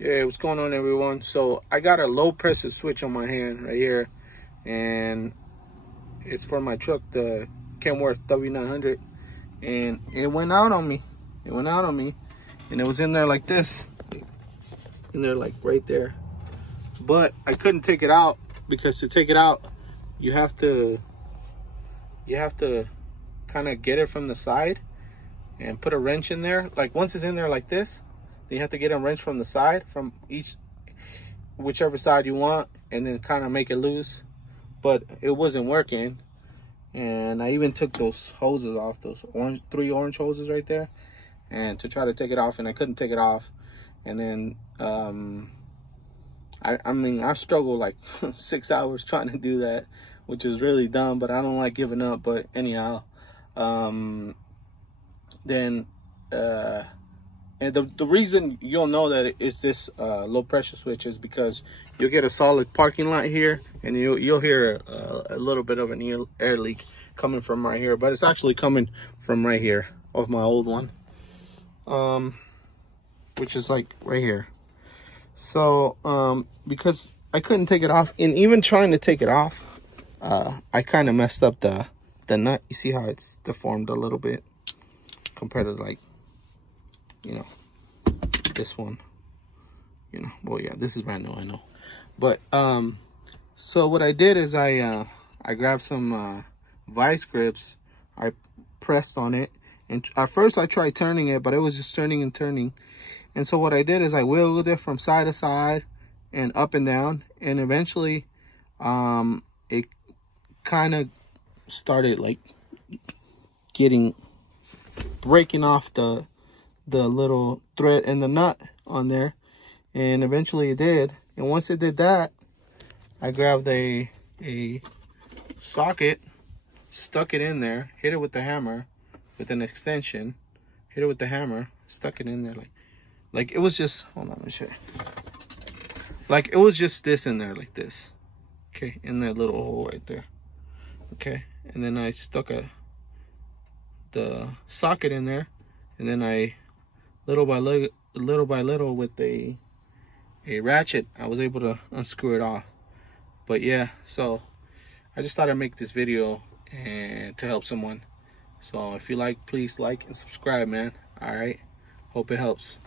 Yeah, what's going on, everyone? So I got a low pressure switch on my hand right here, and it's for my truck, the KENWORTH w900, and it went out on me. And it was in there like this, in there like right there. But I couldn't take it out, because to take it out, you have to kind of get it from the side and put a wrench in there. Like once it's in there like this, then you have to get a wrench from the side, from whichever side you want, and then kind of make it loose. But it wasn't working, and I even took those hoses off, those three orange hoses right there, and to try to take it off, and I couldn't take it off. And then I mean, I struggled like 6 hours trying to do that, which is really dumb, but I don't like giving up. But anyhow, and the reason you'll know that it's this low pressure switch is because you'll get a solid parking lot here, and you'll hear a little bit of an air leak coming from right here, but it's actually coming from right here of my old one, which is like right here. So because I couldn't take it off, and even trying to take it off, I kind of messed up the nut. You see how it's deformed a little bit compared to, like, you know, this one, you know. Well, yeah, this is brand new, I know. But so what I did is I grabbed some vice grips. I pressed on it, and at first I tried turning it, but it was just turning and turning. And so what I did is I wiggled it from side to side and up and down, and eventually it kind of started like breaking off the little thread and the nut on there, and eventually it did. And once it did that, I grabbed a socket, stuck it in there, hit it with the hammer with an extension, hit it with the hammer, stuck it in there like it was just, hold on, let me show you. Like it was just this in there, like this, okay, in that little hole right there, okay. And then I stuck the socket in there, and then I little by little with a ratchet, I was able to unscrew it off. But yeah, so I just thought I'd make this video and to help someone. So if you like, please like and subscribe, man. All right, hope it helps.